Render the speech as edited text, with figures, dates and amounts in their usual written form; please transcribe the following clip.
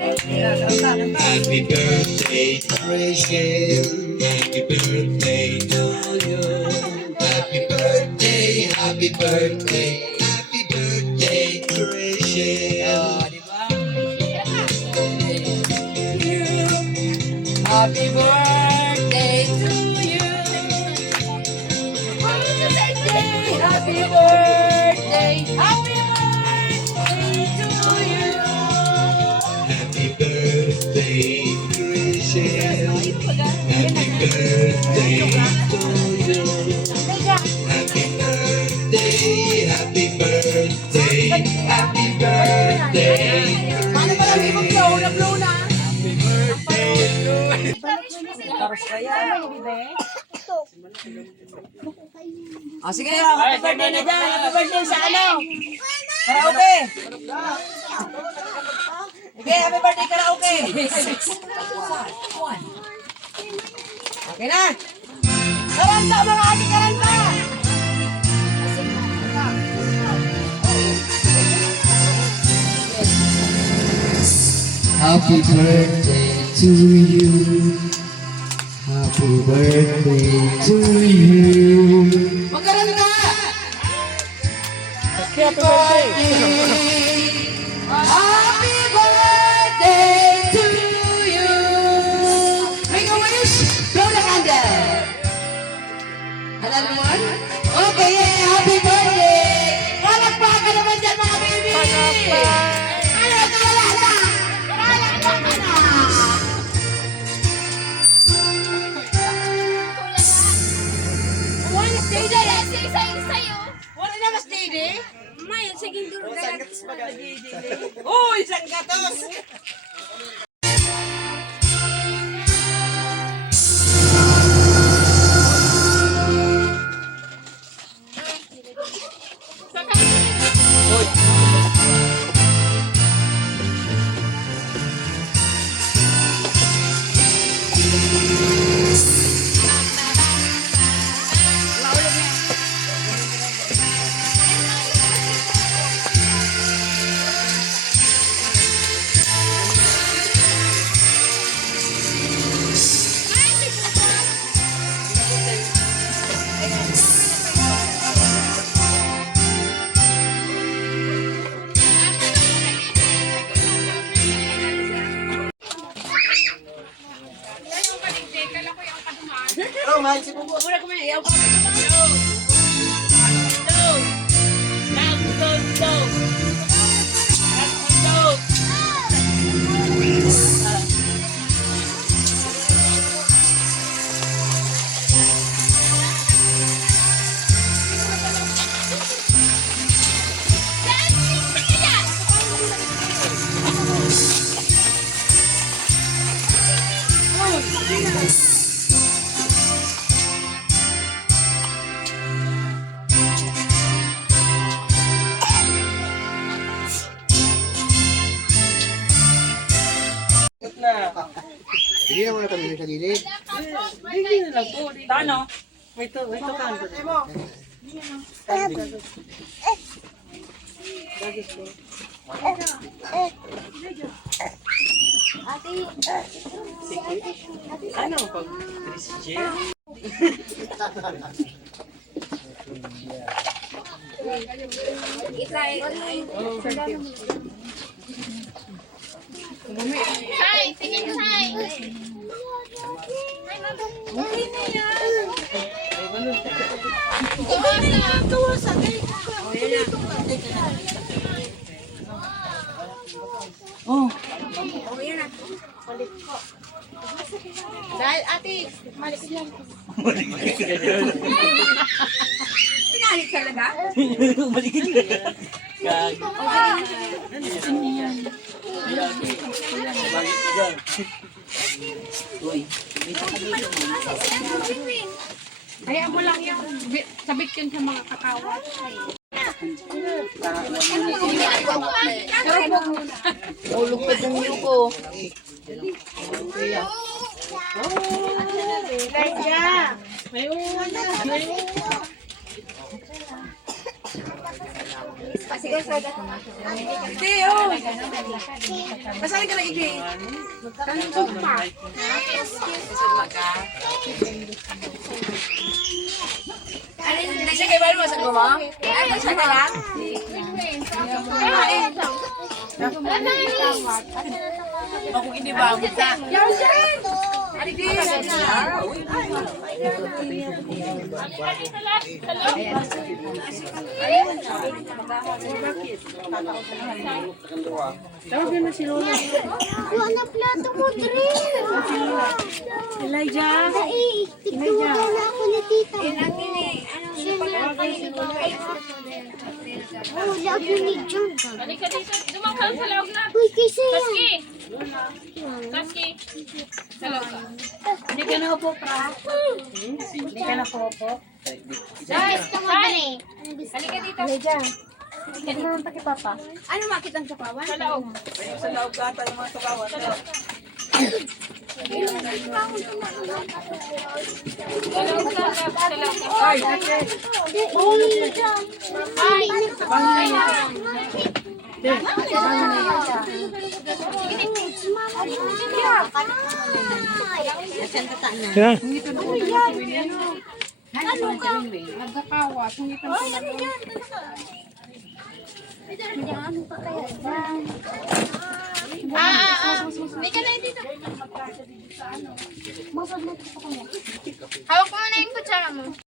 Happy birthday, Rachel. Happy birthday to you. Happy birthday, happy birthday, happy birthday, Rachel. Happy birthday to you. Happy birthday. Happy birthday to you. Happy birthday, Rachel. Happy birthday to you. Happy birthday, happy birthday, happy birthday, Paano ba lagi mag-blow? Na-blow na? Oh, sige, happy birthday na dyan. Happy birthday sa ano? Karaoke. Sige, happy birthday karaoke. Okay na. Karanta mga ating karanta. Happy birthday to you. Happy birthday to you. Magkaranta. Happy birthday. Happy birthday to you. Make a wish. Blow the candle. Another one? Okay, happy birthday. Palakpakan naman dyan mga baby. Palakpakan. Ano, wala na. Palakpakan na. Wala na stay there. Wala na mas stay there. Oh, isang gatos! Hindi na muna kami sa gilid. Hindi na lang po. Tano? Ito kanto. Ano? Hi, tingin hi. Okay na yan. Kawasan. Oh. Dahil ate, malik lang. Pinalit talaga? Balikin ka. Kag. Uy. Hayaan mo lang yung sabit yun sa mga kakawa. Ulupad ng iyo ko. May uwan na. May uwan. Sige, sir. Hindi, oh. Masali ka lagi, Jay. Kansog pa. Sige, balo mo sa gumo? Ano siya ka lang? Ako hindi ba? Wala plato mo, Dre. Elijah. Tigtuwa na ako ni tita. Oh, labo ni John. Halika dito. Dumakal sa loob na. Uy, kasi yan. Kaski. Kaski. Sa loob ka. Hindi ka na po, pra. Hindi ka na po. Guys, ito mo, Dre. Halika dito. Ano makitang kapawan? Sa loob. Sa loob ka tayo mga kapawan. Sa loob. Sa loob ka. Sa loob ka. Ay, Uy, John. Ay, Nagkakawat. Hindi pa Hindi ka na dito. Hawak mo na yung kutsara mo.